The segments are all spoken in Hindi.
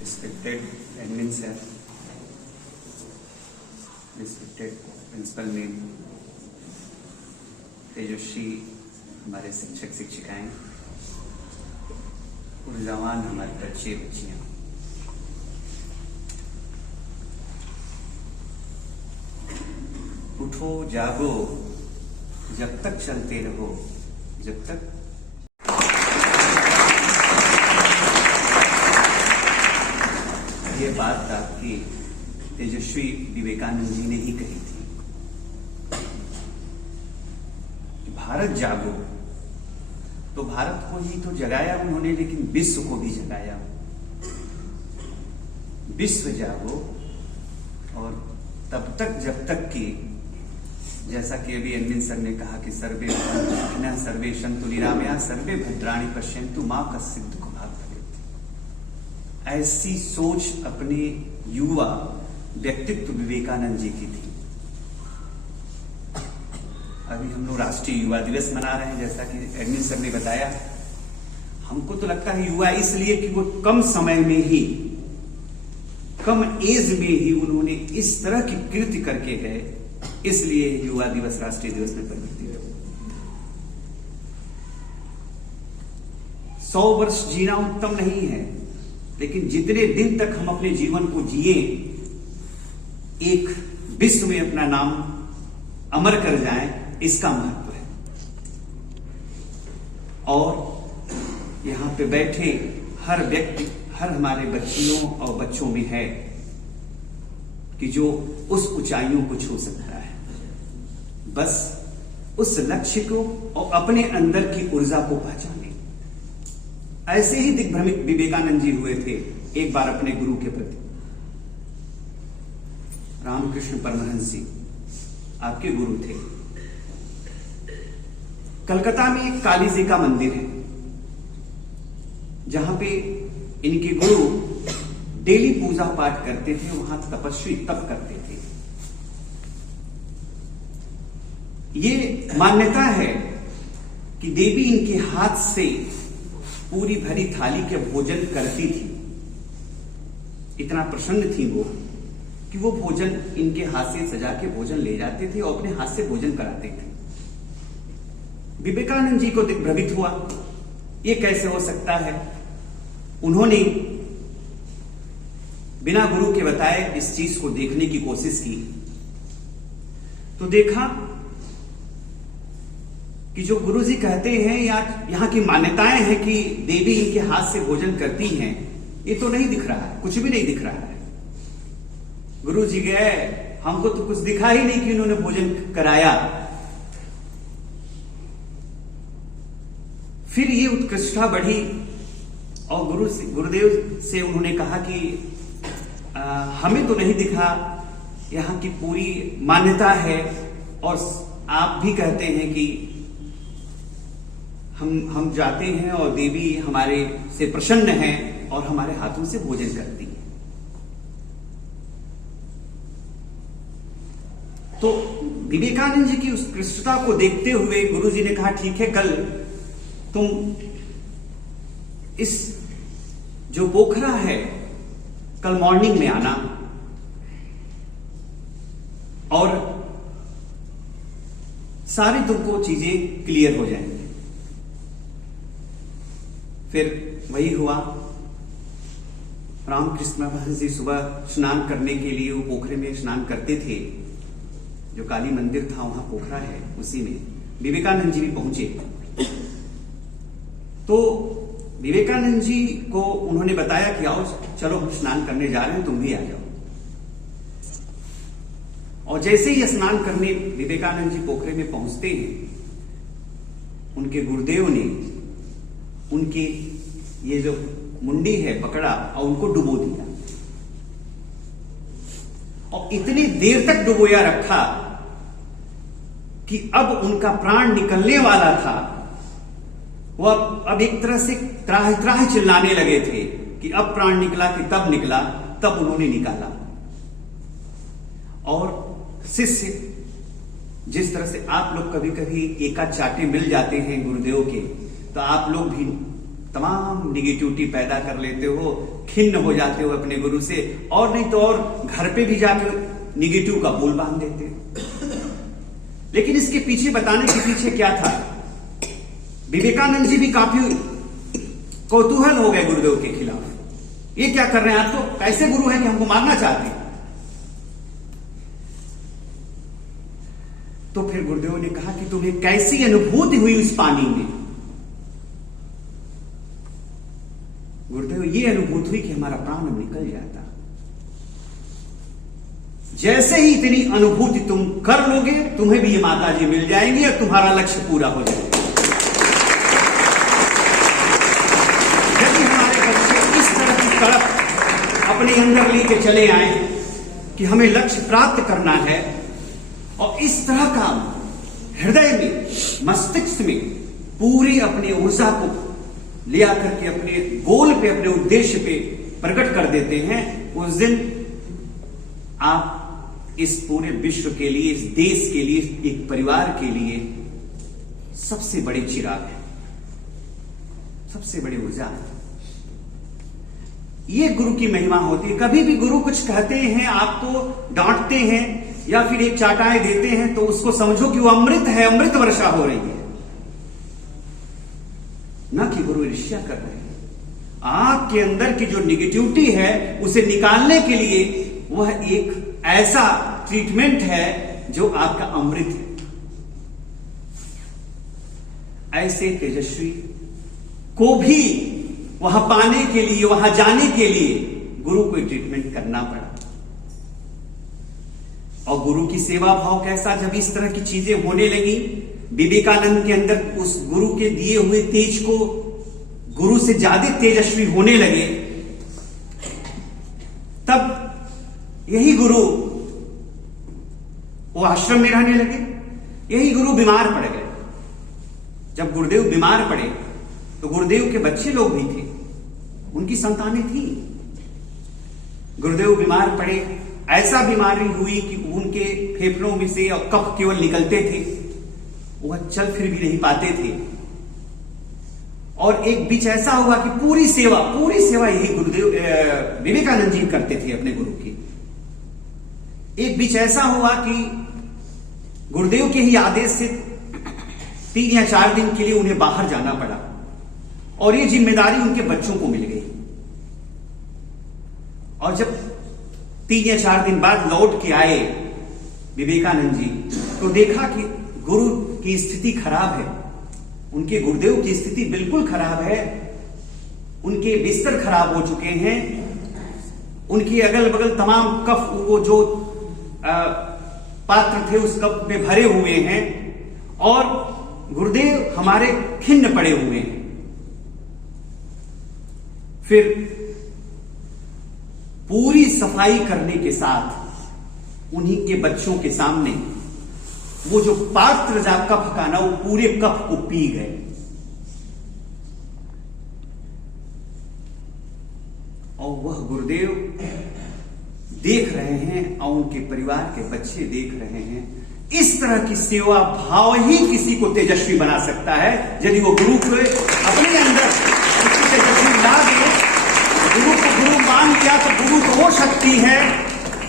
respected admin sir, respected principal ma'am, तेजस्वी हमारे शिक्षक शिक्षिकाएं, ऊर्जावान हमारे बच्चे बच्चियां, उठो जागो, जब तक चलते रहो, जब तक ये बात आपकी तेजस्वी विवेकानंद जी ने ही कही थी। भारत जागो, तो भारत को ही तो जगाया उन्होंने, लेकिन विश्व को भी जगाया। विश्व जागो, और तब तक जब तक कि, जैसा कि अभी एडमिन सर ने कहा कि सर्वे भद्राणि सर्वे सन्तु निरामया सर्वे भद्राणि पश्यन्तु मां कश्चित् दुःखभाग् भवेत्। ऐसी सोच अपने युवा व्यक्तित्व विवेकानंद जी की थी। अभी हम लोग राष्ट्रीय युवा दिवस मना रहे हैं, जैसा कि एडमिन सर ने बताया। हमको तो लगता है युवा इसलिए कि वो कम समय में ही, कम एज में ही उन्होंने इस तरह की कृत्य करके गए, इसलिए युवा दिवस राष्ट्रीय दिवस में परिवर्तित हो। 100 वर्ष जीना उत्तम नहीं है, लेकिन जितने दिन तक हम अपने जीवन को जिए, एक विश्व में अपना नाम अमर कर जाएं, इसका महत्व है। और यहां पे बैठे हर व्यक्ति, हर हमारे बच्चियों और बच्चों में है कि जो उस ऊंचाइयों को छू सकता है। बस उस लक्ष्य को और अपने अंदर की ऊर्जा को पहचाने। ऐसे ही दिग्भ्रमित विवेकानंद जी हुए थे एक बार अपने गुरु के प्रति। रामकृष्ण परमहंस जी आपके गुरु थे। कलकत्ता में एक काली जी का मंदिर है, जहां पे इनके गुरु डेली पूजा पाठ करते थे, वहां तपस्वी तप करते थे। ये मान्यता है कि देवी इनके हाथ से पूरी भरी थाली के भोजन करती थी। इतना प्रसन्न थी वो कि वो भोजन इनके हाथ से सजा के भोजन ले जाते थे और अपने हाथ से भोजन कराते थे। विवेकानंद जी को भ्रमित हुआ, ये कैसे हो सकता है। उन्होंने बिना गुरु के बताए इस चीज को देखने की कोशिश की, तो देखा कि जो गुरु जी कहते हैं या यहां की मान्यताएं हैं कि देवी इनके हाथ से भोजन करती हैं, ये तो नहीं दिख रहा है, कुछ भी नहीं दिख रहा है। गुरु जी गए, हमको तो कुछ दिखा ही नहीं कि उन्होंने भोजन कराया। फिर ये उत्कृष्टता बढ़ी और गुरुदेव से उन्होंने कहा कि हमें तो नहीं दिखा, यहां की पूरी मान्यता है और आप भी कहते हैं कि हम जाते हैं और देवी हमारे से प्रसन्न है और हमारे हाथों से भोजन करती है। तो विवेकानंद जी की उत्कृष्टता को देखते हुए गुरु जी ने कहा, ठीक है, कल तुम इस जो पोखरा है कल मॉर्निंग में आना और सारी तुमको चीजें क्लियर हो जाएंगी। फिर वही हुआ। रामकृष्ण परमहंस जी सुबह स्नान करने के लिए वो पोखरे में स्नान करते थे। जो काली मंदिर था वहां पोखरा है, उसी में विवेकानंद जी भी पहुंचे। तो विवेकानंद जी को उन्होंने बताया कि आओ चलो हम स्नान करने जा रहे हैं, तुम भी आ जाओ। और जैसे ही स्नान करने विवेकानंद जी पोखरे में पहुंचते हैं, उनके गुरुदेव ने उनकी ये जो मुंडी है पकड़ा और उनको डुबो दिया। और इतनी देर तक डुबोया रखा कि अब उनका प्राण निकलने वाला था। वो अब एक तरह से त्राह त्राह चिल्लाने लगे थे कि अब प्राण निकला कि तब निकला, तब उन्होंने निकाला। और शिष्य जिस तरह से आप लोग कभी कभी एका चाटे मिल जाते हैं गुरुदेव के, तो आप लोग भी तमाम निगेटिविटी पैदा कर लेते हो खिन्न हो जाते हो अपने गुरु से, और नहीं तो और घर पे भी जाकर निगेटिव का बोल बांध देते हो। लेकिन इसके पीछे, बताने के पीछे क्या था, विवेकानंद जी भी काफी कौतूहल हो गए गुरुदेव के खिलाफ। ये क्या कर रहे हैं आप, तो कैसे गुरु हैं कि हमको मारना चाहते हैं। तो फिर गुरुदेव ने कहा कि तुम्हें कैसी अनुभूति हुई उस पानी में। गुरुदेव, ये अनुभूति हुई कि हमारा प्राण निकल जाता। जैसे ही इतनी अनुभूति तुम कर लोगे, तुम्हें भी ये माता जी मिल जाएंगी और तुम्हारा लक्ष्य पूरा हो जाएगा। यदि हमारे बच्चे इस तरह की तड़प अपने अंदर लेके चले आए कि हमें लक्ष्य प्राप्त करना है, और इस तरह का हृदय में, मस्तिष्क में पूरी अपनी ऊर्जा को ले आकर के अपने गोल पे, अपने उद्देश्य पे प्रकट कर देते हैं, उस दिन आप इस पूरे विश्व के लिए, इस देश के लिए, एक परिवार के लिए सबसे बड़े चिराग है, सबसे बड़ी ऊर्जा है। ये गुरु की महिमा होती है। कभी भी गुरु कुछ कहते हैं, आपको डांटते हैं या फिर एक चाटाएं देते हैं, तो उसको समझो कि वो अमृत है, अमृत वर्षा हो रही है, न कि गुरु ईर्ष्या कर रहे हैं। आपके अंदर की जो निगेटिविटी है उसे निकालने के लिए वह एक ऐसा ट्रीटमेंट है जो आपका अमृत है। ऐसे तेजस्वी को भी वहां पाने के लिए, वहां जाने के लिए गुरु को ट्रीटमेंट करना पड़ा। और गुरु की सेवा भाव कैसा, जब इस तरह की चीजें होने लगी, विवेकानंद के अंदर उस गुरु के दिए हुए तेज को गुरु से ज्यादा तेजस्वी होने लगे, तब यही गुरु वो आश्रम में रहने लगे। यही गुरु बीमार पड़ गए। जब गुरुदेव बीमार पड़े तो गुरुदेव के बच्चे लोग भी थे, उनकी संतानें थी। गुरुदेव बीमार पड़े, ऐसा बीमारी हुई कि उनके फेफड़ों में से कफ केवल निकलते थे, वह चल फिर भी नहीं पाते थे। और एक बीच ऐसा हुआ कि पूरी सेवा यही गुरुदेव विवेकानंद जी करते थे अपने गुरु की। एक बीच ऐसा हुआ कि गुरुदेव के ही आदेश से 3 या 4 दिन के लिए उन्हें बाहर जाना पड़ा, और ये जिम्मेदारी उनके बच्चों को मिल गई। और जब 3 या 4 दिन बाद लौट के आए विवेकानंद जी, तो देखा कि गुरु की स्थिति खराब है, उनके गुरुदेव की स्थिति बिल्कुल खराब है। उनके बिस्तर खराब हो चुके हैं, उनके अगल बगल तमाम कफ, वो जो पात्र थे उस कप में भरे हुए हैं, और गुरुदेव हमारे खिन्न पड़े हुए हैं। फिर पूरी सफाई करने के साथ उन्हीं के बच्चों के सामने वो जो पात्र कफ का ना, वो पूरे कफ को पी गए। और वह गुरुदेव देख रहे हैं, और उनके परिवार के बच्चे देख रहे हैं। इस तरह की सेवा भाव ही किसी को तेजस्वी बना सकता है। यदि वो गुरु को अपने अंदर तेजस्वी ला दे, गुरु को गुरु मान लिया, तो गुरु को वो शक्ति है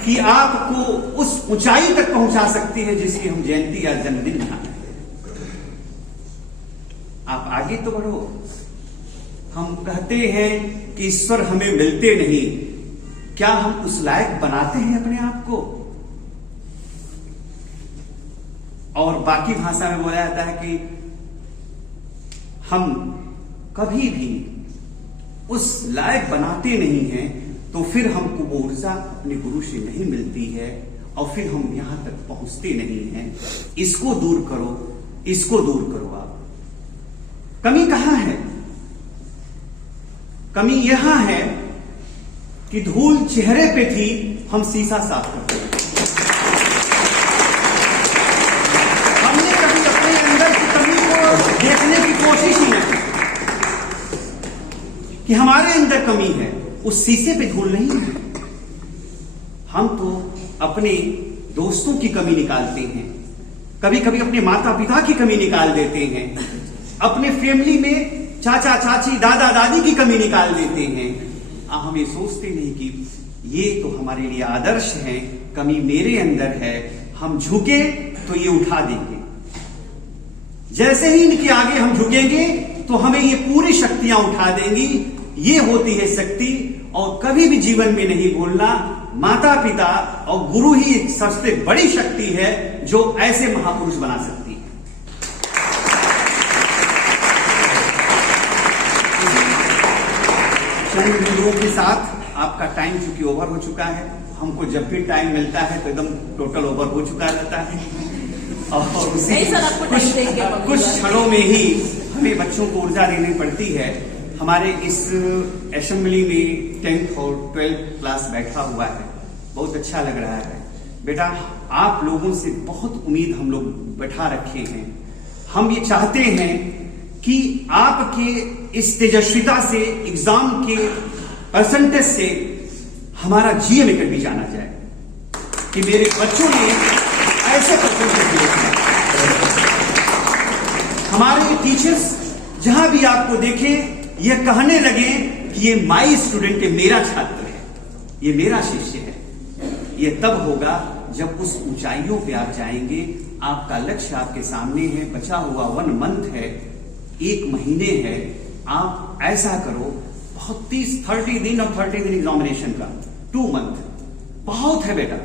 कि आपको उस ऊंचाई तक पहुंचा सकती है जिसकी हम जयंती या जन्मदिन मनाते हैं। आप आगे तो बढ़ो। हम कहते हैं कि ईश्वर हमें मिलते नहीं, क्या हम उस लायक बनाते हैं अपने आप को? और बाकी भाषा में बोला जाता है कि हम कभी भी उस लायक बनाते नहीं हैं, तो फिर हमको वो ऊर्जा अपने गुरु से नहीं मिलती है, और फिर हम यहां तक पहुंचते नहीं हैं। इसको दूर करो, इसको दूर करो। आप कमी कहां है? कमी यहां है कि धूल चेहरे पे थी, हम शीशा साफ करते हैं। हमने कभी अपने अंदर की कमी को देखने की कोशिश ही नहीं कि हमारे अंदर कमी है। उस शीशे पे धूल नहीं है। हम तो अपने दोस्तों की कमी निकालते हैं, कभी कभी अपने माता पिता की कमी निकाल देते हैं, अपने फैमिली में चाचा चाची दादा दादी की कमी निकाल देते हैं, हम ये सोचते नहीं कि ये तो हमारे लिए आदर्श है, कमी मेरे अंदर है, हम झुके तो ये उठा देंगे। जैसे ही इनके आगे हम झुकेंगे तो हमें ये पूरी शक्तियां उठा देंगी। ये होती है शक्ति। और कभी भी जीवन में नहीं भूलना, माता पिता और गुरु ही एक सबसे बड़ी शक्ति है जो ऐसे महापुरुष बना सकती है। चंद बिंदुओं के साथ आपका टाइम चूंकि ओवर हो चुका है, हमको जब भी टाइम मिलता है तो एकदम टोटल ओवर हो चुका रहता है, और उसी कुछ क्षणों में ही हमें बच्चों को ऊर्जा देनी पड़ती है। हमारे इस असेंबली में 10th और 12th क्लास बैठा हुआ है, बहुत अच्छा लग रहा है। बेटा, आप लोगों से बहुत उम्मीद हम लोग बैठा रखे हैं। हम ये चाहते हैं कि आपके इस तेजस्विता से, एग्जाम के परसेंटेज से हमारा जीएम निकल भी जाना जाए कि मेरे बच्चों ने ऐसे परसेंटेज दिए। हमारे टीचर्स जहां भी आपको देखें ये कहने लगे कि ये माई स्टूडेंट है, मेरा छात्र है, ये मेरा शिष्य है। ये तब होगा जब उस ऊंचाइयों पे आप जाएंगे। आपका लक्ष्य आपके सामने है, बचा हुआ 1 मंथ है, 1 महीने है। आप ऐसा करो, बहुत 30 दिन और 30 दिन एग्जामिनेशन का 2 मंथ बहुत है बेटा।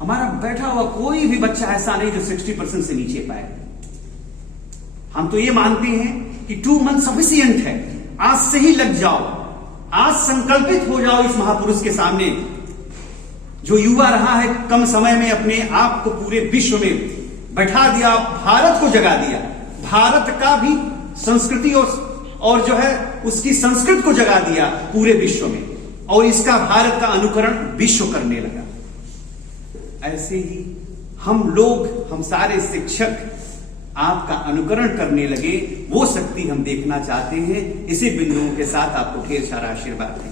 हमारा बैठा हुआ कोई भी बच्चा ऐसा नहीं जो 60% से नीचे पाए। हम तो ये मानते हैं कि 2 मंथ सफिशिएंट है। आज से ही लग जाओ, आज संकल्पित हो जाओ इस महापुरुष के सामने जो युवा रहा है, कम समय में अपने आप को पूरे विश्व में बैठा दिया, भारत को जगा दिया, भारत का भी संस्कृति और जो है उसकी संस्कृत को जगा दिया पूरे विश्व में, और इसका भारत का अनुकरण विश्व करने लगा। ऐसे ही हम लोग, हम सारे शिक्षक आपका अनुकरण करने लगे। वो शक्ति हम देखना चाहते हैं। इसी बिंदुओं के साथ आपको ढेर सारा आशीर्वाद है।